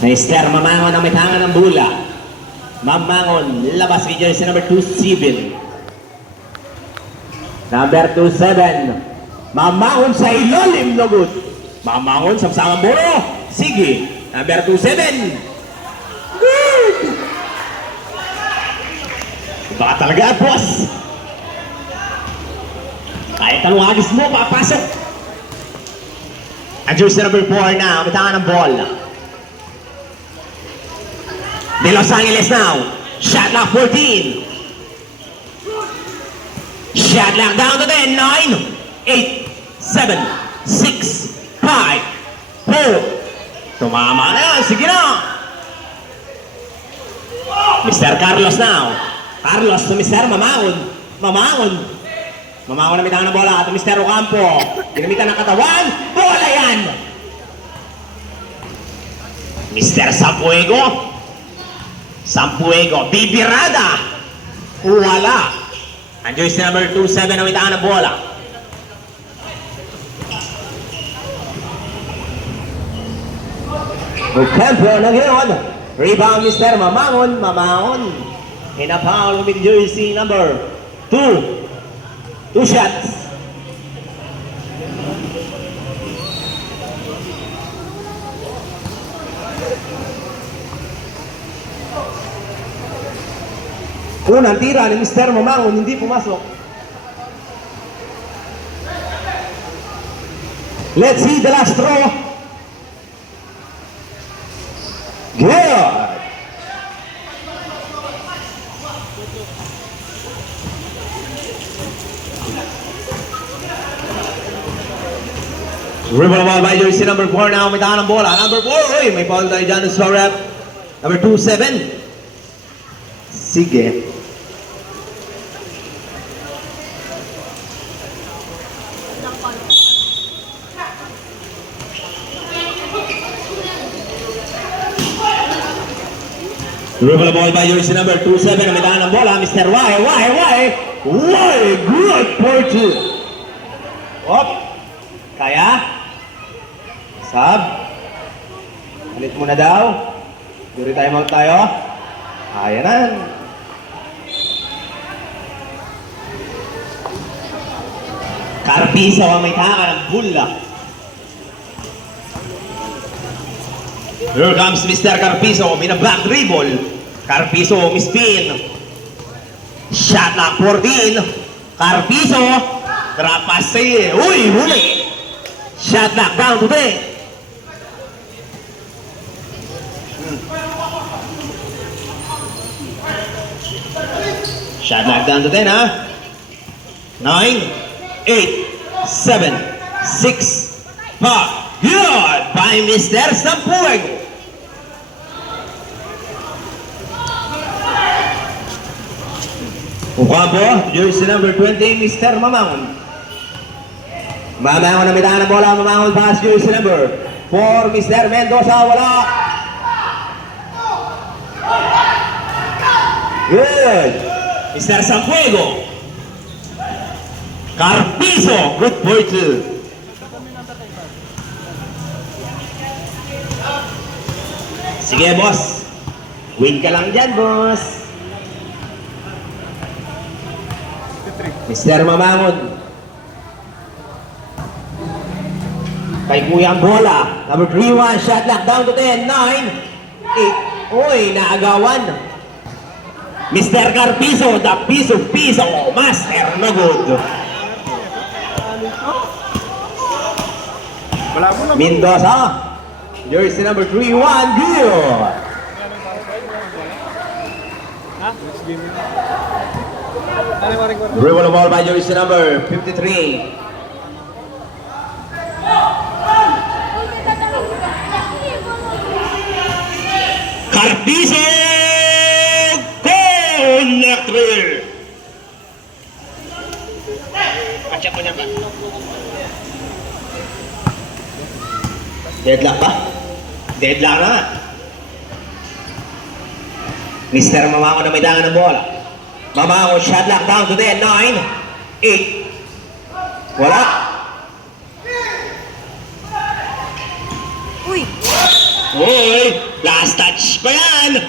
Mr. Mamangon ang may tangan ng bula. Mamangon, labas kay jersey number 27. Number 27. Mamangon sa ilalim, no good. Mamangon sa samang buro. Sige, number 27. Good. Baka talaga, boss. Kahit anong agis mo, papasok. Ang jersey number 4 na, may tangan ng bola. De Los Angeles now. Shot clock 14. Shot clock down to 10. 9, 8, 7, 6, 5, 4. Tumama na yan. Sige na. Mr. Carlos now. Carlos to Mr. Mamangon. Mamangon. Mamangon na may tangan ng bola. Ito Mr. Ocampo. Ginamitan ng katawan. Bola yan. Mr. Sampuego. Sampuego, bibirada! Wala! Ang jersey number 27 na may tangan ng bola. Ocampo na ngayon. Rebound Mr. Mamangon. Mamangon. Hinapaul with jersey number 2. 2 shots. Unang tira ni Mr. Mamangon, hindi pumasok. Let's see the last throw. Good. Dribble ball by jersey number 4 now. May tangan ng bola. Number 4. Uy, may foul tayo dyan sa rep. Number 27. Sige. Dribble ball by jersey number 27 na may tangan ng bola, Mr. Y. Good for 2. Op. Kaya? Sab. Ulit muna daw. Duri tayo mag tayo. Ayan na. Carpizo ang may tangan ng bola. Here comes Mr. Carpizo, may na-back dribble. Carpizo, spin. Shot lock 14. Carpizo, trapase. Uy, huli. Shot lock down to 10. Shot lock down to 10, ha? 9, 8, 7, 6, 5. Good by Mr. Sampuego. Ocampo, jersey number 20, Mr. Mamangon. Mamangon na may tangan ng bola. Mamangon pass, jersey number 4, Mr. Mendoza. Wala. Good. Mr. Sampuego. Carpizo, good for 2. Sige, boss. Win ka lang dyan, boss. Mr. Mamangon. Kay Kuya ang bola. Number 3-1, shot lock down to 10, 9, 8. Uy, naagawan. Mr. Carpizo, the piso, master, no good. Mendoza, jersey number 3-1, good. Dribble ball by jersey number 53. Carpizo, connector. Pacheck mo niya ba? Deadlock ba? Deadlock na. Mr. Mamangon na may tangan ng bola. Mamangon, shot lock down to 10, 9, 8. Wala. Uy! Uy! Last touch pa yan.